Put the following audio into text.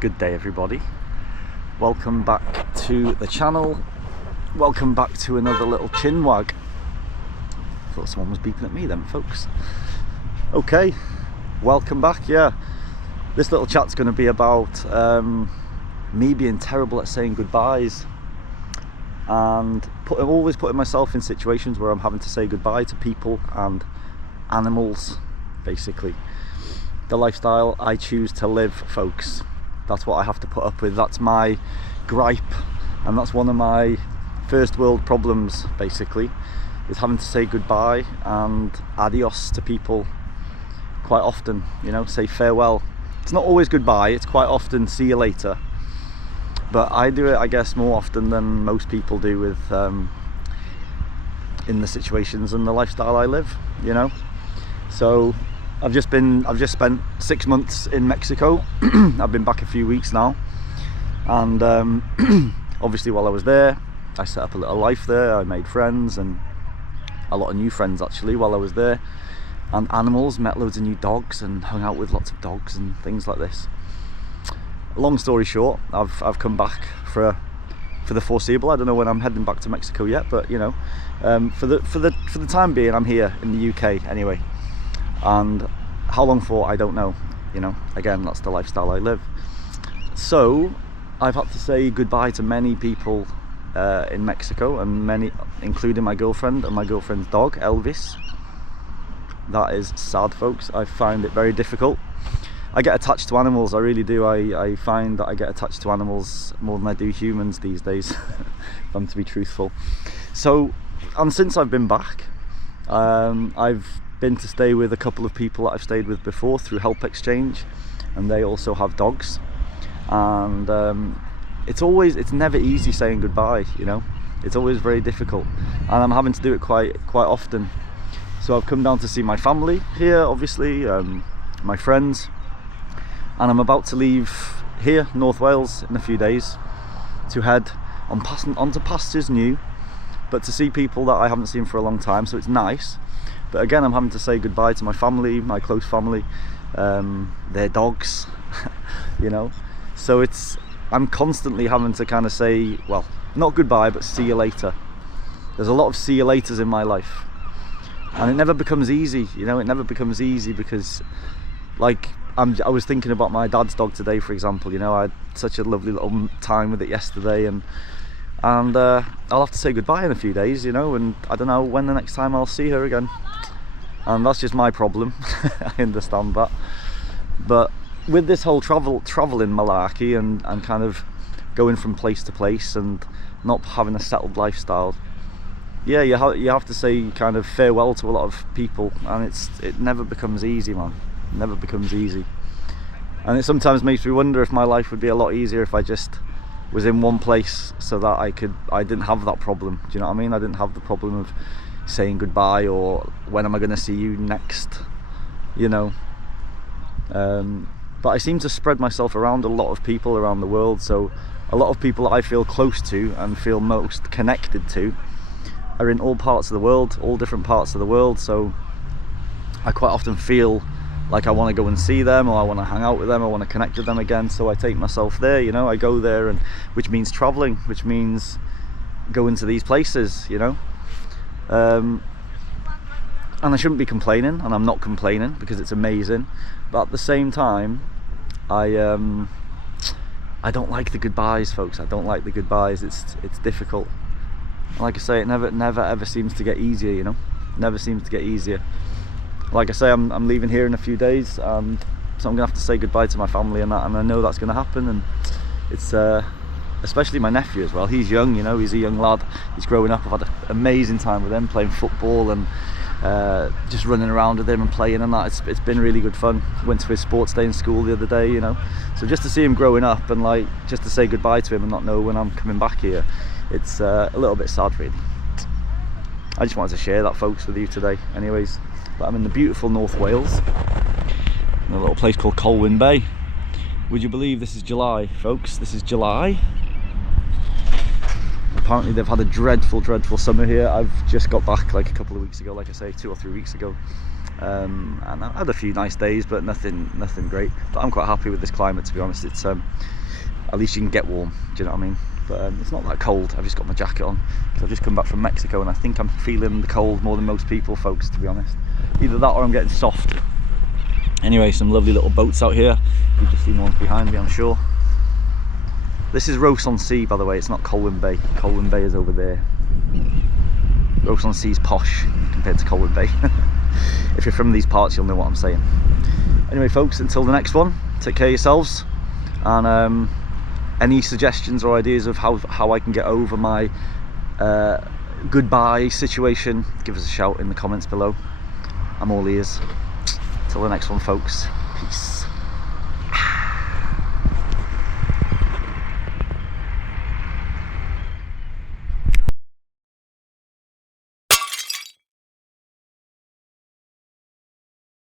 Good day everybody, welcome back to the channel, welcome back to another little chin wag. Thought someone was beeping at me then, folks. Okay, welcome back. Yeah, this little chat's going to be about me being terrible at saying goodbyes and always putting myself in situations where I'm having to say goodbye to people and animals, basically. The lifestyle I choose to live, folks. That's what I have to put up with. That's my gripe, and that's one of my first world problems, basically, is having to say goodbye and adios to people quite often, you know, say farewell. It's not always goodbye, it's quite often see you later. But I do it, I guess, more often than most people do with in the situations and the lifestyle I live, you know. So I've just spent 6 months in Mexico. I've been back a few weeks now, and obviously while I was there, I set up a little life there. I made friends, and a lot of new friends actually while I was there, and animals, met loads of new dogs and hung out with lots of dogs and things like this. Long story short, I've come back for the foreseeable. I don't know when I'm heading back to Mexico yet, but you know, for the time being, I'm here in the UK anyway. And how long for, I don't know, you know. Again, that's the lifestyle I live. So I've had to say goodbye to many people in Mexico, and many, including my girlfriend and my girlfriend's dog Elvis. That is sad, folks. I find it very difficult. I get attached to animals, I really do. I find that I get attached to animals more than I do humans these days, if I'm to be truthful. So, and since I've been back, I've been to stay with a couple of people that I've stayed with before through Help Exchange, and they also have dogs. And it's never easy saying goodbye, you know. It's always very difficult, and I'm having to do it quite often. So I've come down to see my family here, obviously, my friends. And I'm about to leave here, North Wales, in a few days to head onto pastures new, but to see people that I haven't seen for a long time, so it's nice. But again, I'm having to say goodbye to my family, my close family, their dogs, you know. So I'm constantly having to kind of say, well, not goodbye, but see you later. There's a lot of see you laters in my life, and it never becomes easy, you know. It never becomes easy because, like, I was thinking about my dad's dog today, for example. You know, I had such a lovely little time with it yesterday, and I'll have to say goodbye in a few days, you know, and I don't know when the next time I'll see her again, and that's just my problem. I understand that. But with this whole traveling malarkey and kind of going from place to place and not having a settled lifestyle, yeah, you have to say kind of farewell to a lot of people, and it never becomes easy, man. It never becomes easy, and it sometimes makes me wonder if my life would be a lot easier if I just was in one place, so that I didn't have that problem. Do you know what I mean? I didn't have the problem of saying goodbye, or when am I going to see you next, you know. But I seem to spread myself around a lot of people around the world, so a lot of people that I feel close to and feel most connected to are in all parts of the world, all different parts of the world. So I quite often feel like I want to go and see them, or I want to hang out with them, I want to connect with them again, so I take myself there, you know. I go there, and which means traveling, which means going to these places, you know. And I shouldn't be complaining, and I'm not complaining, because it's amazing. But at the same time, I don't like the goodbyes, folks. I don't like the goodbyes. It's difficult. And like I say, it never ever seems to get easier, you know. Never seems to get easier. Like I say, I'm leaving here in a few days, and so I'm gonna have to say goodbye to my family and that, and I know that's gonna happen. And it's especially my nephew as well. He's young, you know. He's a young lad. He's growing up. I've had an amazing time with him, playing football and just running around with him and playing and that. It's been really good fun. Went to his sports day in school the other day, you know. So just to see him growing up, and like just to say goodbye to him and not know when I'm coming back here, it's a little bit sad, really. I just wanted to share that, folks, with you today. Anyways, but I'm in the beautiful North Wales, in a little place called Colwyn Bay. Would you believe this is July, folks? This is July. apparently they've had a dreadful summer here. I've just got back like a couple of weeks ago, like I say, 2 or 3 weeks ago, and I had a few nice days, but nothing great. But I'm quite happy with this climate, to be honest. It's at least you can get warm, do you know what I mean? But it's not that cold. I've just got my jacket on because I've just come back from Mexico, and I think I'm feeling the cold more than most people, folks, to be honest. Either that or I'm getting soft. Anyway, some lovely little boats out here. You've just seen the ones behind me, I'm sure. This is Ross-on-Sea, by the way. It's not Colwyn Bay. Colwyn Bay is over there. Ross-on-Sea is posh compared to Colwyn Bay. If you're from these parts, you'll know what I'm saying. Anyway, folks, until the next one, take care of yourselves, and any suggestions or ideas of how I can get over my goodbye situation, give us a shout in the comments below. I'm all ears. Till the next one, folks. Peace.